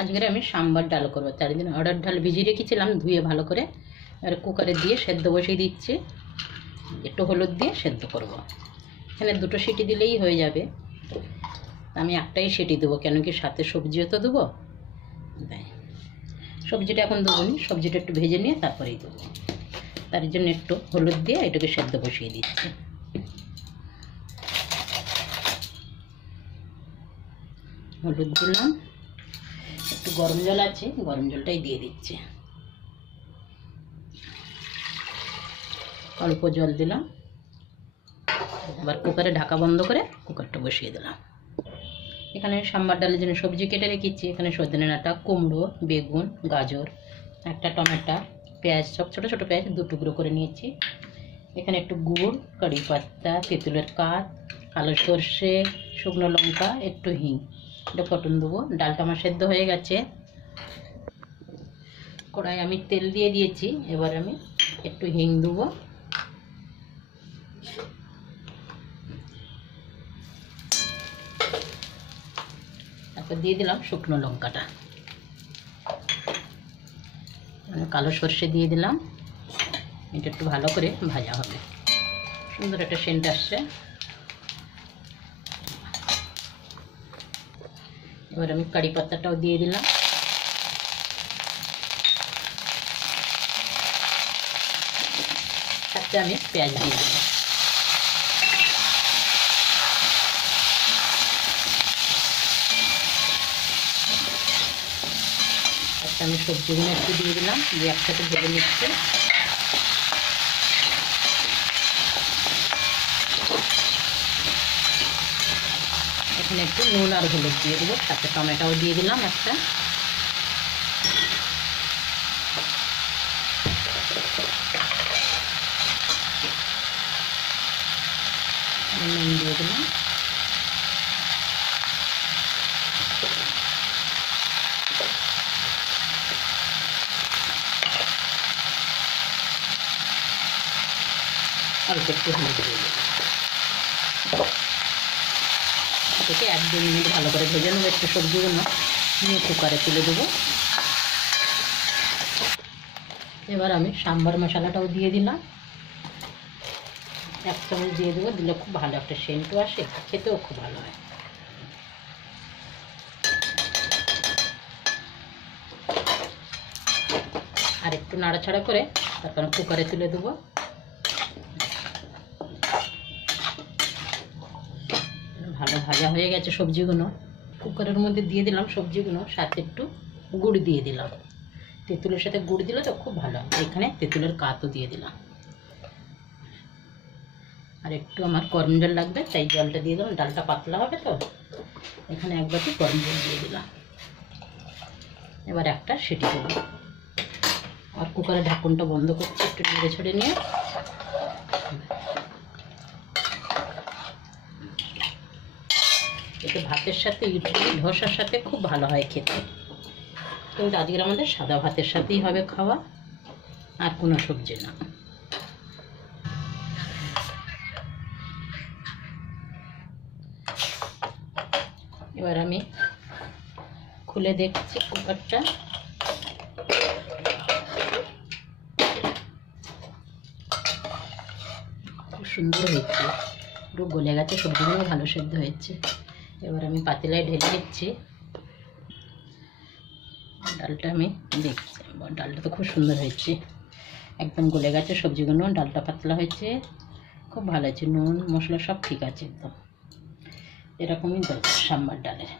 আজকে আমি সাম্বার ডাল করবো, তার জন্য অর্ডার ডাল ভিজিয়ে রেখেছিলাম ধুয়ে ভালো করে। আর কুকারে দিয়ে সেদ্ধ বসিয়ে দিচ্ছি, একটু হলুদ দিয়ে সেদ্ধ করব। এখানে 2টো সিটি দিলেই হয়ে যাবে, আমি একটাই সিটি দেবো, কেন কি সাথে সবজিও তো দেবো। তাই সবজিটা এখন দেবো নি, সবজিটা একটু ভেজে নিয়ে তারপরেই দেবো। তার জন্য একটু হলুদ দিয়ে এটাকে সেদ্ধ বসিয়ে দিচ্ছি। হলুদ দিলাম, একটু গরম জল আছে, গরম জলটাই দিয়ে দিচ্ছি। অল্প জল দিলাম, আবার কুকারে ঢাকা বন্ধ করে কুকারটা বসিয়ে দিলাম। এখানে সাম্বার ডালের জন্য সবজি কেটে রেখেছি। এখানে সজনে ডাঁটা, কুমড়ো, বেগুন, গাজর, একটা টমেটো, পেঁয়াজ, সব ছোটো ছোটো পেঁয়াজ 2 টুকরো করে নিয়েছি। এখানে একটু গুড়, কারি পাতা, তেঁতুলের কাঠ, কালো সর্ষে, শুকনো লঙ্কা, একটু হিং, এটা ফোড়ন দেবো। ডালটা আমার সেদ্ধ হয়ে গেছে। কড়াই আমি তেল দিয়ে দিয়েছি, এবার আমি একটু হিং দেবো। তারপর দিয়ে দিলাম শুকনো লঙ্কাটা, কালো সর্ষে দিয়ে দিলাম। এটা একটু ভালো করে ভাজা হবে, সুন্দর একটা সেন্ট আসছে। এবার আমি কারি পাতাটাও দিয়ে দিলাম। সাথে আমি পেঁয়াজ দিয়ে দিলাম। আমি সবজিগুলো একটু দিয়ে দিলাম, দিয়ে একসাথে ভেজে নিচ্ছে। এখানে একটু নুন আর হলুদ দিয়ে দেবো, সাথে টমেটোও দিয়ে দিলাম একটা। নুন দিয়ে দিলাম, অল্প একটু হলুদ দিয়ে দেবো। এটাকে 1-2 মিনিট ভালো করে ভেজে নেবো একটু সবজিগুলো, নিয়ে কুকারে তুলে দেবো। এবার আমি সাম্বার মশলাটাও দিয়ে দিলাম, 1 চামচ দিয়ে দেবো। দিলে খুব ভালো একটা সেন্টও আসে, খেতেও খুব ভালো হয়। আর একটু নাড়াচাড়া করে তারপর কুকারে তুলে দেবো। ভালো ভাজা হয়ে গেছে সবজিগুলো। কুকারের মধ্যে দিয়ে দিলাম সবজিগুলো, সাথে একটু গুড় দিয়ে দিলাম। তেঁতুলের সাথে গুড় দিলে তো খুব ভালো হয়। এখানে তেঁতুলের কাঠও দিয়ে দিলাম। আর একটু আমার গরম জল লাগবে, তাই জলটা দিয়ে দিলাম, ডালটা পাতলা হবে তো। এখানে 1 বাটি গরম জল দিয়ে দিলাম। এবার একটা সিটি দেবো, আর কুকারের ঢাকনটা বন্ধ করছি, একটু নেড়ে ছেড়ে নিয়ে। এটা ভাতের সাথে, ইডলি, ধোসার সাথে খুব ভালো হয় খেতে। কিন্তু আজকে আমাদের সাদা ভাতের সাথেই হবে খাওয়া, আর কোনো সবজি না। এবার আমি খুলে দেখছি কুকারটা। খুব সুন্দর হয়েছে, পুরো গলে গেছে, সবজিগুলো ভালো সেদ্ধ হয়েছে। এবার আমি পাতিলায় ঢেলে দিচ্ছি ডালটা। আমি দেখছি ডালটা তো খুব সুন্দর হয়েছে, একদম গলে গেছে সবজিগুলো, ডালটা পাতলা হয়েছে, খুব ভালো হয়েছে। নুন মশলা সব ঠিক আছে একদম। এরকমই দরকার সাম্বার ডালের।